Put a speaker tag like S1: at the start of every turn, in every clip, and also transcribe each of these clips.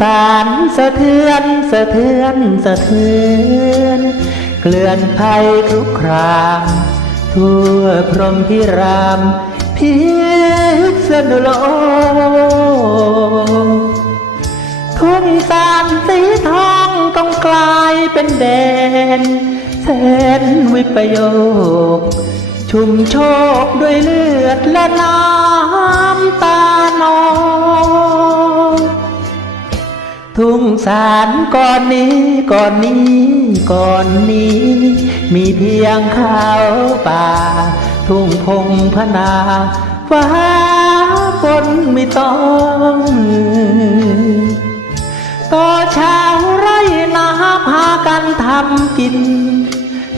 S1: สารสะเทือนสะเทือนสะเทือน เกลื่อนภัยครุกครามทั่วพรหมพิรามพิษณุโลกทุ่งสารสีทองต้องกลายเป็นแดนแสนวิปโยค ชุ่มโชกด้วยเลือดและน้ำตา นอง ทุ่งสารก่อนนี้ก่อนนี้ก่อนนี้ มีเพียงข้าวป่า ทุ่งพงพนาฟ้าฝนไม่ต้องต่อชาวไร่นาพากันทำกิน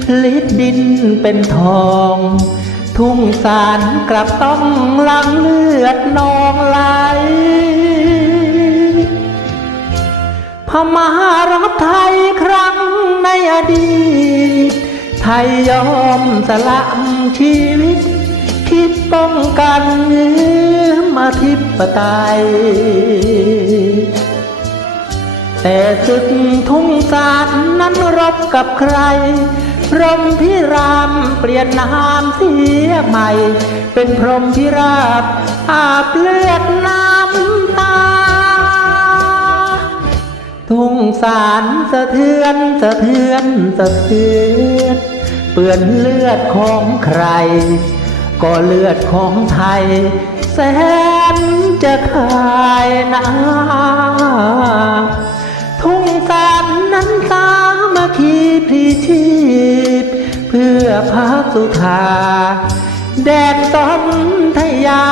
S1: ผลิตดินเป็นทอง ทุ่งสารกลับต้องลังเลือดนองไหล พมารบไทยครั้งในอดีต ไทยยอมสละชีวิต คิดป้องกันเงื้อมาธิปไตยแต่ศึกทุ่งสารนั้นรบกับใครพรมพิรามเปลี่ยนนามเสียใหม่ เป็นพรหมพิราบอาบเลื ทุ่งสารสะเทือนสะเทือนสะเทือน เปื้อนเลือดของใคร ก็เลือดของไทย แสนจะขายนาทุ่งสารนั้นสามัคคีพลีชีพ เพื่อพักสุธาแดนตนทยา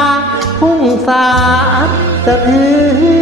S1: ทุ่งสารสะเทือน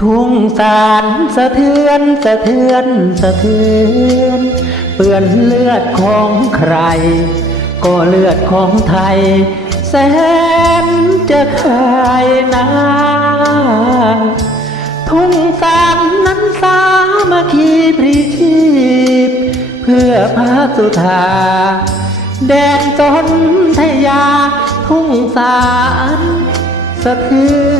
S1: ทุ่งสารสะเทือนสะเทือนสะเทือน เปื้อนเลือดของใคร ก็เลือดของไทย แสนจะขายนาทุ่งสารนั้นสามัคคีพรีชีพ เพื่อพระสุธา แดนจนทยาทุ่งสารสะเทือน